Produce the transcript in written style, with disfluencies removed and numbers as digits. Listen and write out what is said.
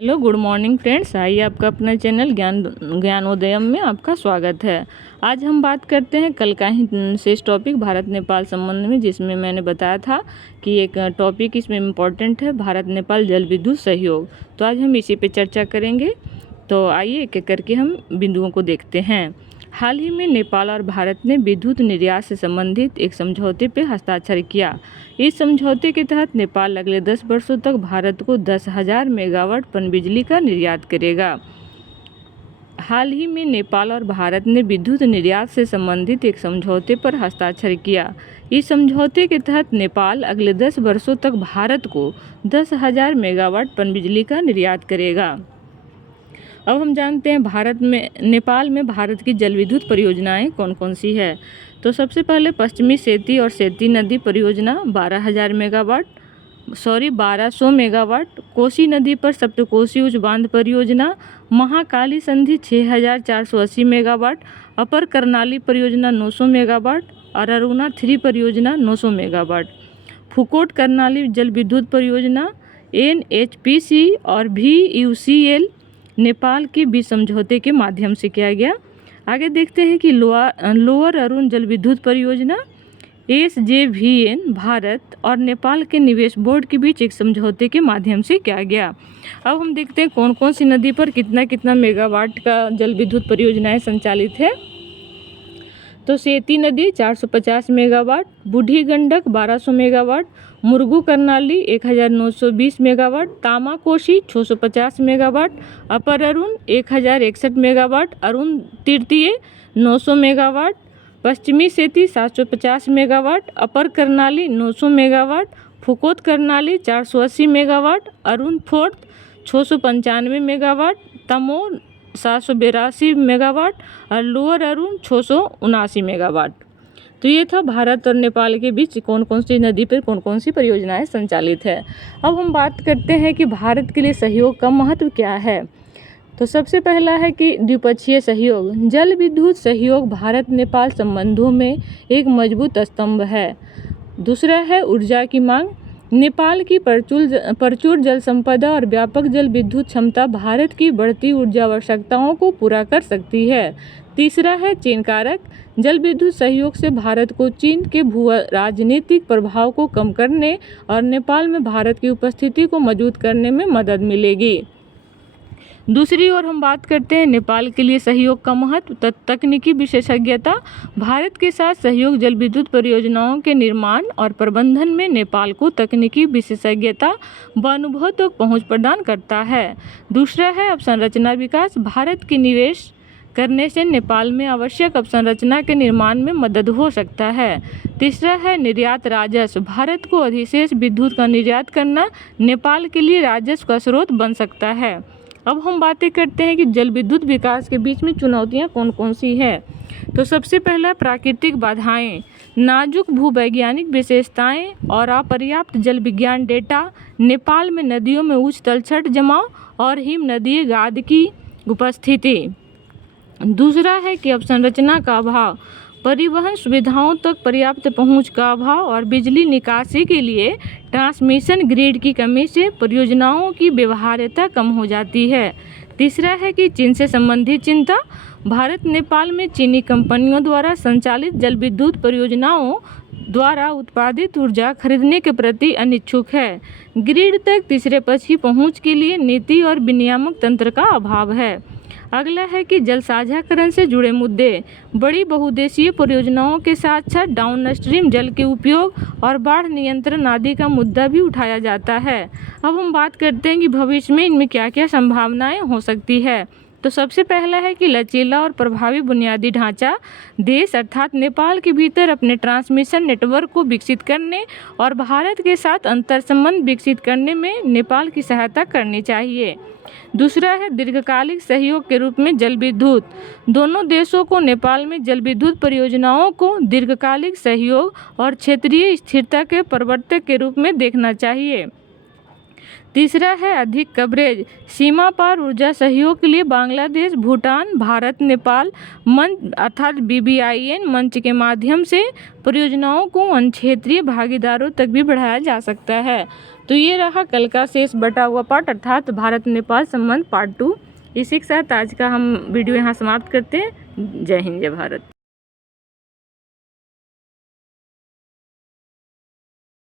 Hello good morning friends. आइए आपका अपना चैनल ज्ञानोदयम में आपका स्वागत है। आज हम बात करते हैं कल का ही शेष टॉपिक भारत नेपाल संबंध में, जिसमें मैंने बताया था कि एक टॉपिक इसमें इम्पोर्टेंट है, भारत नेपाल जल विद्युत सहयोग। तो आज हम इसी पे चर्चा करेंगे। तो आइए एक एक करके हम बिंदुओं को देखते हैं। हाल ही में नेपाल और भारत ने विद्युत निर्यात से संबंधित एक समझौते पर हस्ताक्षर किया। इस समझौते के तहत नेपाल अगले 10 वर्षों तक भारत को 10,000 मेगावाट पनबिजली का निर्यात करेगा। हाल ही में नेपाल और भारत ने विद्युत निर्यात से संबंधित एक समझौते पर हस्ताक्षर किया। इस समझौते के तहत नेपाल अगले 10 वर्षों तक भारत को 10,000 मेगावाट पनबिजली का निर्यात करेगा। अब हम जानते हैं नेपाल में भारत की जल विद्युत परियोजनाएं कौन कौन सी है। तो सबसे पहले पश्चिमी सेती और सेती नदी परियोजना 1200 मेगावाट, कोसी नदी पर सप्तकोशी उच्च बांध परियोजना, महाकाली संधि 6,480 मेगावाट, अपर कर्णाली परियोजना 900 मेगावाट और अरुणा 3 परियोजना 900 मेगावाट, फुकोट कर्णाली जल विद्युत परियोजना NHPC और VUCL नेपाल के बीच समझौते के माध्यम से किया गया। आगे देखते हैं कि लोअर अरुण जल विद्युत परियोजना SJVN भारत और नेपाल के निवेश बोर्ड के बीच एक समझौते के माध्यम से किया गया। अब हम देखते हैं कौन कौन सी नदी पर कितना कितना मेगावाट का जल विद्युत परियोजनाएं संचालित है। तो सेती नदी 450 megawatt, Budhi Gandak 1200 megawatt, Mugu Karnali 1920 megawatt, Tamakoshi 650 megawatt, upper Arun 1061 megawatt, Arun तृतीय 900 मेगावाट, पश्चिमी Seti 750 megawatt, upper Karnali 900 megawatt, Phukot Karnali 480 megawatt, Arun fourth 695 megawatt, Tamor 782 megawatt और लोअर अरुण 679 मेगावाट। तो ये था भारत और नेपाल के बीच कौन कौन सी नदी पर कौन कौन सी परियोजनाएं संचालित है। अब हम बात करते हैं कि भारत के लिए सहयोग का महत्व क्या है। तो सबसे पहला है कि द्विपक्षीय सहयोग। जल विद्युत सहयोग भारत नेपाल संबंधों में एक मजबूत स्तंभ है। दूसरा है ऊर्जा की मांग। नेपाल की प्रचुर जल संपदा और व्यापक जल विद्युत क्षमता भारत की बढ़ती ऊर्जा आवश्यकताओं को पूरा कर सकती है। तीसरा है चीन कारक। जल विद्युत सहयोग से भारत को चीन के भू राजनीतिक प्रभाव को कम करने और नेपाल में भारत की उपस्थिति को मजबूत करने में मदद मिलेगी। दूसरी ओर हम बात करते हैं नेपाल के लिए सहयोग का महत्व। तकनीकी विशेषज्ञता। भारत के साथ सहयोग जल विद्युत परियोजनाओं के निर्माण और प्रबंधन में नेपाल को तकनीकी विशेषज्ञता व अनुभव तक पहुँच प्रदान करता है। दूसरा है अवसंरचना विकास। भारत की निवेश करने से नेपाल में आवश्यक अवसंरचना के निर्माण में मदद हो सकता है। तीसरा है निर्यात राजस्व। भारत को अधिशेष विद्युत का निर्यात करना नेपाल के लिए राजस्व का स्रोत बन सकता है। अब हम बातें करते हैं कि जल विद्युत विकास के बीच में चुनौतियां कौन कौन सी है। तो सबसे पहला प्राकृतिक बाधाएं, नाजुक भूवैज्ञानिक विशेषताएं और अपर्याप्त जल विज्ञान डेटा। नेपाल में नदियों में उच्च तलछट जमाव और हिम नदीय गाद की उपस्थिति। दूसरा है कि अवसंरचना का अभाव, परिवहन सुविधाओं तक पर्याप्त पहुंच का अभाव और बिजली निकासी के लिए ट्रांसमिशन ग्रिड की कमी से परियोजनाओं की व्यवहार्यता कम हो जाती है। तीसरा है कि चीन से संबंधित चिंता। भारत नेपाल में चीनी कंपनियों द्वारा संचालित जल विद्युत परियोजनाओं द्वारा उत्पादित ऊर्जा खरीदने के प्रति अनिच्छुक है। ग्रिड तक तीसरे पक्ष की पहुँच के लिए नीति और विनियामक तंत्र का अभाव है। अगला है कि जल साझाकरण से जुड़े मुद्दे। बड़ी बहुउद्देशीय परियोजनाओं के साथ साथ डाउनस्ट्रीम जल के उपयोग और बाढ़ नियंत्रण आदि का मुद्दा भी उठाया जाता है। अब हम बात करते हैं कि भविष्य में इनमें क्या क्या संभावनाएं हो सकती है। तो सबसे पहला है कि लचीला और प्रभावी बुनियादी ढांचा। देश अर्थात नेपाल के भीतर अपने ट्रांसमिशन नेटवर्क को विकसित करने और भारत के साथ अंतर संबंध विकसित करने में नेपाल की सहायता करनी चाहिए। दूसरा है दीर्घकालिक सहयोग के रूप में जल विद्युत। दोनों देशों को नेपाल में जल विद्युत परियोजनाओं को दीर्घकालिक सहयोग और क्षेत्रीय स्थिरता के प्रवर्तक के रूप में देखना चाहिए। तीसरा है अधिक कवरेज। सीमा पार ऊर्जा सहयोग के लिए बांग्लादेश, भूटान, भारत, नेपाल मंच अर्थात BBIN मंच के माध्यम से परियोजनाओं को अन्य क्षेत्रीय भागीदारों तक भी बढ़ाया जा सकता है। तो ये रहा कल का शेष बटा हुआ पार्ट अर्थात भारत नेपाल संबंध पार्ट 2। इसी के साथ आज का हम वीडियो यहाँ समाप्त करते हैं। जय हिंद, जय भारत।